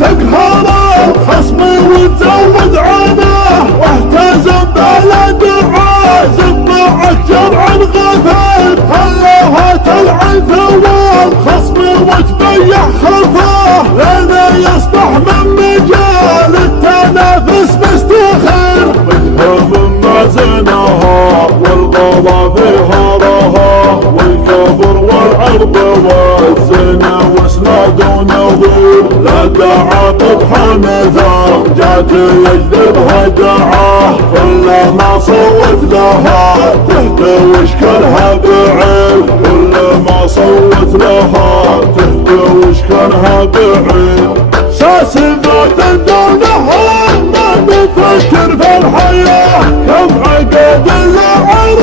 تقهر الخصم وتزود عاناه، واحتزم بالدعاء معك جرعا غثير، خلوها تلعن ثوى الخصم وتبيع خلفاه، لنا يصبح من مجال التنافس مستخير. بدها من معزنها والغلا فيها رها، والكبر والعرض والزنا واسناد ونظير، لا دعا قبح نثار جات يجذبها دعاه، كل ما صوت لها تهدى واشكالها بعيد، كل ما صوت لها تهدى واشكالها بعيد. ساسبات دونها ما نفكر في الحياة، كم عقد العرف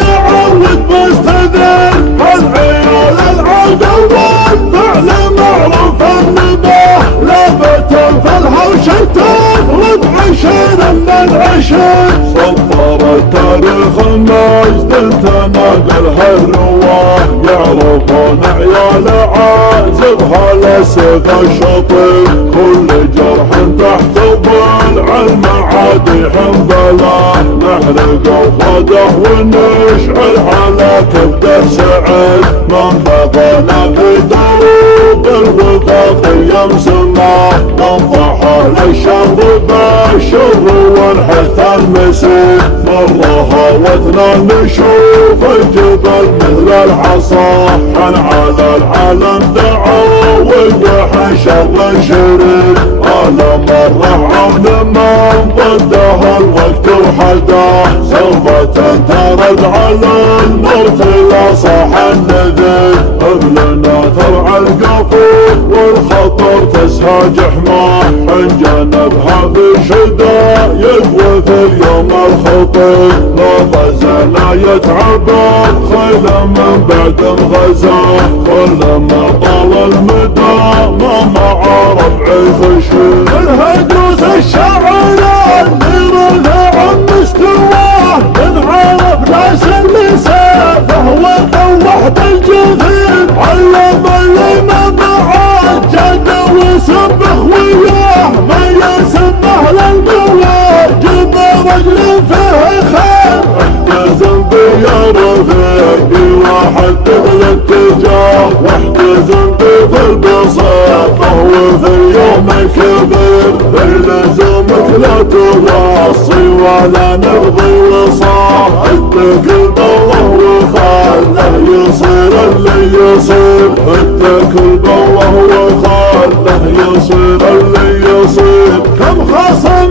يعود مستدير، العيال العدوان فعل معروف النباه، لابة في الهوش تفرض 20 من 20. سطر التاريخ المجد تناقلها الرواه، يعرفون عيال عازبها لسيف الشطير، كل جرح تحت ضلع المعادي حنظله، نحرق وفاده ونشعل على كبده سعد، من بغانا في دروب الوفاق يمسماه، ننضحه للشر بالشر ونحث المسير، مرة هاوتنا نشوف الجبل مثل الحصى، حن على العالم دعا والوحش شر شرير، على مرة عون من ضدها الوقت وحداه، سوف تنترد على الموت لا صاح النذير، ابلنا ترعى القفور والخطر تسهاج حماه، حن جنبها في شدايد وفي اليوم الخطير، لا غزنا يتعب خيل من بعد غزاه، كل ما طال المدى ما عرف خشير. الهدوس الشعراء اللي رفع مستواه، من عرف ناس اللي سافه وطوحت الجفين، علم اللي ما معاه جد وسبخ وياه، ما يسبه للمواجب رجل فيه خير. احتزم بي يا رفيقي وحدد الاتجاه، واحتزم بي في البساطة وفي اليوم الكبير، بلزمك لا تغصي ولا نبغي وصاه، اتكل بالله وخله يصير اللي يصير، اتكل بالله وخله يصير اللي يصير. كم خصم